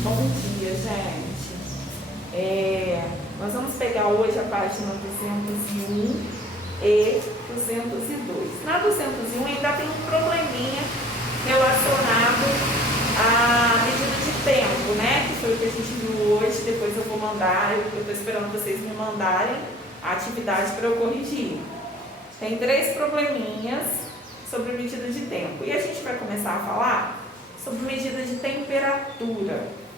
Bom dia, gente. Nós vamos pegar hoje a página 201 e 202. Na 201 ainda tem um probleminha relacionado à medida de tempo, né? Que foi o que a gente viu hoje. Depois eu vou mandar, eu estou esperando vocês me mandarem a atividade para eu corrigir. Tem 3 probleminhas sobre medida de tempo. E a gente vai começar a falar sobre medida de temperatura.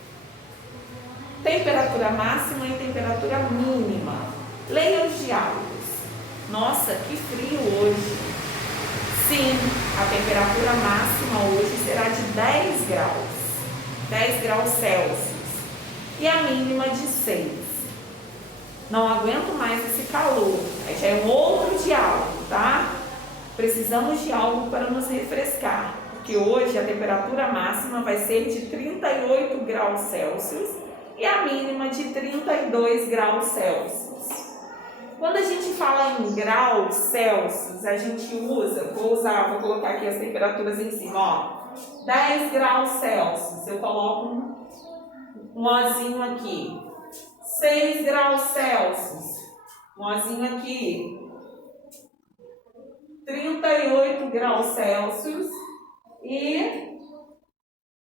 Temperatura máxima e temperatura mínima. Leia os diálogos. Nossa, que frio hoje. Sim, a temperatura máxima hoje será de 10 graus. 10 graus Celsius. E a mínima de 6. Não aguento mais esse calor. Aí já é um outro diálogo, tá? Precisamos de algo para nos refrescar. Porque hoje a temperatura máxima vai ser de 38 graus Celsius e a mínima de 32 graus Celsius. Quando a gente fala em graus Celsius, a gente usa, vou colocar aqui as temperaturas em cima, ó. 10 graus Celsius, eu coloco um ozinho aqui. 6 graus Celsius, um ozinho aqui. 38 graus Celsius e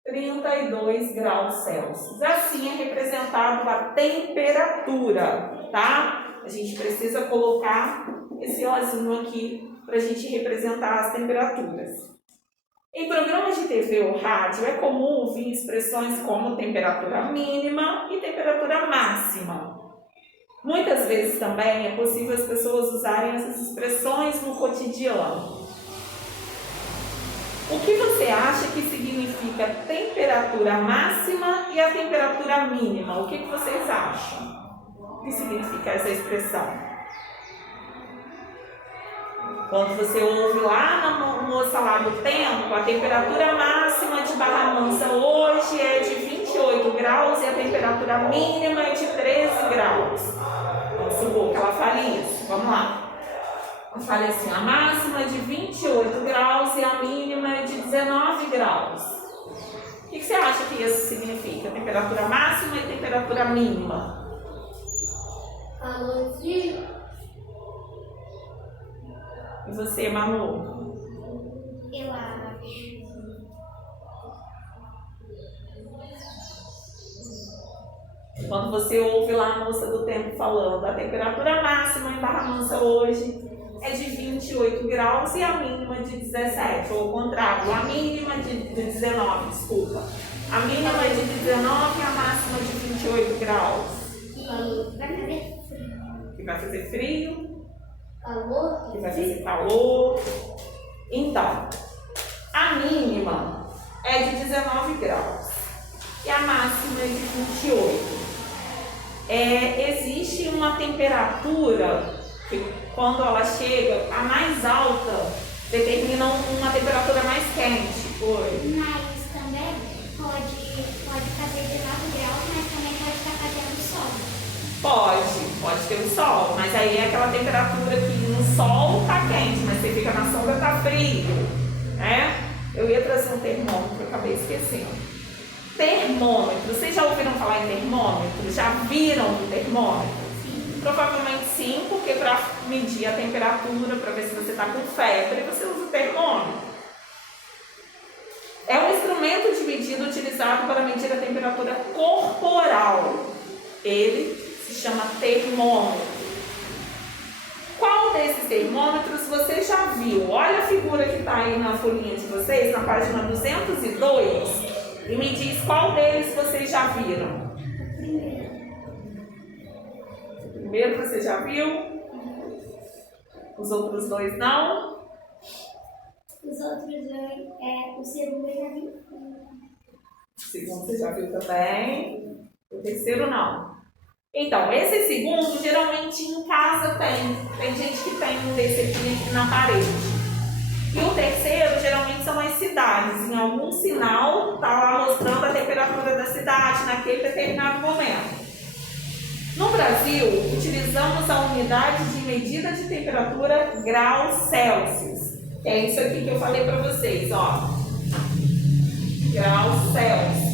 32 graus Celsius. Assim é representado a temperatura, tá? A gente precisa colocar esse ozinho aqui para a gente representar as temperaturas. Em programas de TV ou rádio é comum ouvir expressões como temperatura mínima e temperatura máxima. Muitas vezes também é possível as pessoas usarem essas expressões no cotidiano. O que você acha que significa temperatura máxima e a temperatura mínima? O que vocês acham? O que significa essa expressão? Quando você ouve lá na moça lá do tempo, a temperatura máxima de Barra Mansa hoje é de 28 graus e a temperatura mínima é de 13 graus. Vamos supor que ela fale isso. Vamos lá. Ela fala assim, a máxima é de 28 graus e a mínima é de 19 graus. O que você acha que isso significa? Temperatura máxima e temperatura mínima? Calorzinho. E você, Manu? Eu acho. Quando você ouve lá a moça do tempo falando, a temperatura máxima em Barra Mansa hoje é de 28 graus e a mínima de 17, ou ao contrário, a mínima de 19, desculpa. A mínima é de 19 e a máxima de 28 graus. E vai fazer frio. Que vai fazer frio. Calor. Que vai fazer calor. Então, a mínima é de 19 graus e a máxima é de 28. Existe uma temperatura que, quando ela chega, a mais alta determina uma temperatura mais quente. Mas também pode fazer 19 graus, mas também pode estar fazendo sol. Pode ter o sol, mas aí é aquela temperatura que no sol tá quente, mas você fica na sombra tá frio, né? Eu ia trazer um termômetro, eu acabei esquecendo. Termômetro, vocês já ouviram falar em termômetro? Já viram o termômetro? Sim. Provavelmente sim, porque para medir a temperatura, para ver se você está com febre, você usa o termômetro. É um instrumento de medida utilizado para medir a temperatura corporal. Ele se chama termômetro. Qual desses termômetros você já viu? Olha a figura que está aí na folhinha de vocês, na página 202, e me diz qual deles vocês já viram. O primeiro. O primeiro você já viu? Os outros 2 não? Os outros dois, o segundo eu já vi. O segundo você já viu também. O terceiro não. Então, esse segundo, geralmente em casa tem gente que tem um desse aqui na parede. E o terceiro, geralmente são as cidades. Em algum sinal, está lá mostrando a temperatura da cidade naquele determinado momento. No Brasil, utilizamos a unidade de medida de temperatura graus Celsius. Que é isso aqui que eu falei para vocês, ó. Graus Celsius.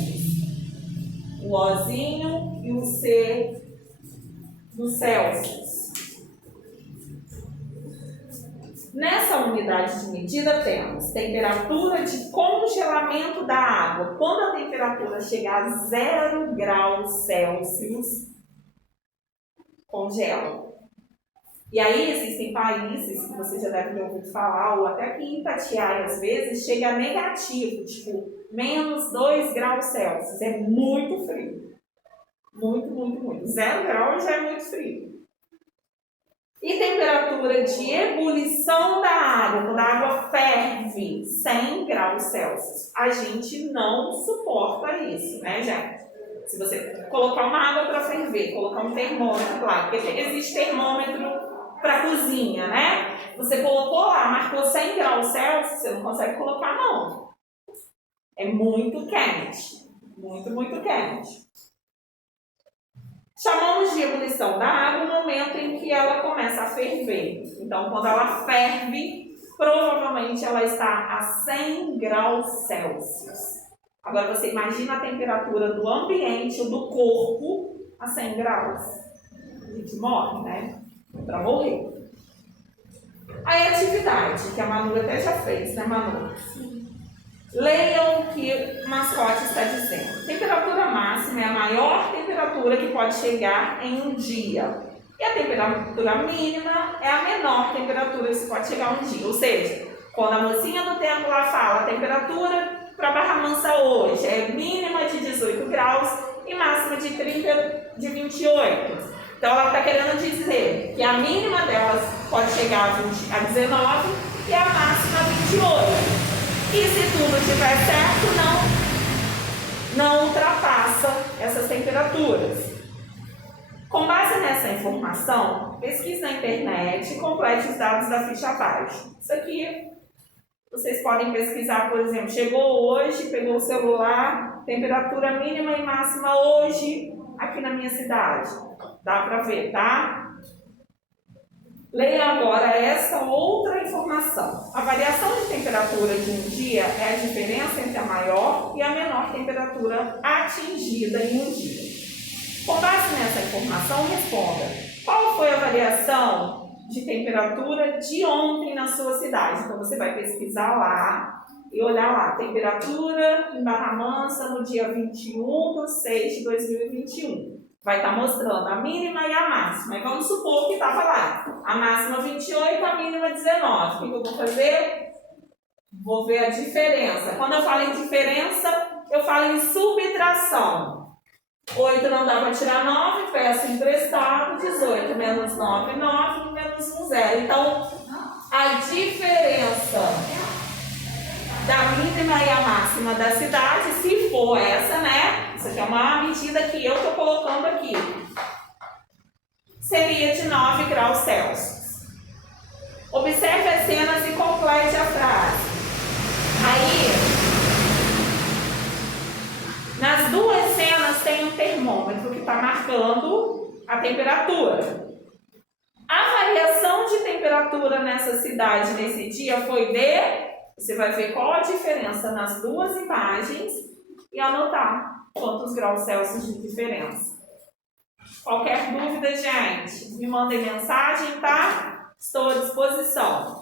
o Ozinho e o C do Celsius. Nessa unidade de medida temos temperatura de congelamento da água. Quando a temperatura chegar a 0 graus Celsius, congela. E aí existem países que você já deve ter ouvido falar, ou até aqui em Itatiaia, às vezes, chega a negativo, tipo, menos 2 graus Celsius. É muito frio. Muito, muito, muito. 0 graus já é muito frio. E temperatura de ebulição da água, quando a água ferve, 100 graus Celsius. A gente não suporta isso, né, gente? Se você colocar uma água para ferver, colocar um termômetro lá, porque existe termômetro para cozinha, né? Você colocou lá, marcou 100 graus Celsius, você não consegue colocar, não. É muito quente. Muito, muito quente. Chamamos de ebulição da água o momento em que ela começa a ferver. Então, quando ela ferve, provavelmente ela está a 100 graus Celsius. Agora, você imagina a temperatura do ambiente ou do corpo a 100 graus. A gente morre, né? Para morrer. Aí, a atividade, que a Manu até já fez, né, Manu? Sim. Leiam o que o mascote está dizendo. Temperatura máxima é a maior temperatura que pode chegar em um dia. E a temperatura mínima é a menor temperatura que se pode chegar um dia. Ou seja, quando a mocinha do tempo lá fala, a temperatura para Barra Mansa hoje é mínima de 18 graus e máxima de 28. Então ela está querendo dizer que a mínima delas pode chegar a 19 e a máxima a 28. E se tudo estiver certo, não ultrapassa essas temperaturas. Com base nessa informação, pesquise na internet e complete os dados da ficha abaixo. Isso aqui vocês podem pesquisar, por exemplo, chegou hoje, pegou o celular, temperatura mínima e máxima hoje aqui na minha cidade. Dá para ver, tá? Leia agora essa outra informação. A variação de temperatura de um dia é a diferença entre a maior e a menor temperatura atingida em um dia. Com base nessa informação, responda: qual foi a variação de temperatura de ontem na sua cidade? Então, você vai pesquisar lá e olhar lá. Temperatura em Barra Mansa no dia 21/6/2021. Vai estar mostrando a mínima e a máxima. E vamos supor que estava lá. A máxima 28, a mínima 19. O que eu vou fazer? Vou ver a diferença. Quando eu falo em diferença, eu falo em subtração. 8 não dá para tirar 9, peço emprestado. 18 menos 9, 9, menos 1, 0. Então, a diferença da mínima e a máxima da cidade, se for essa, né? Isso aqui é uma medida que eu estou colocando aqui. Seria de 9 graus Celsius. Observe as cenas e complete a frase. Aí, nas duas cenas tem um termômetro que está marcando a temperatura. A variação de temperatura nessa cidade, nesse dia, foi de... Você vai ver qual a diferença nas duas imagens e anotar quantos graus Celsius de diferença. Qualquer dúvida, gente, me mandem mensagem, tá? Estou à disposição.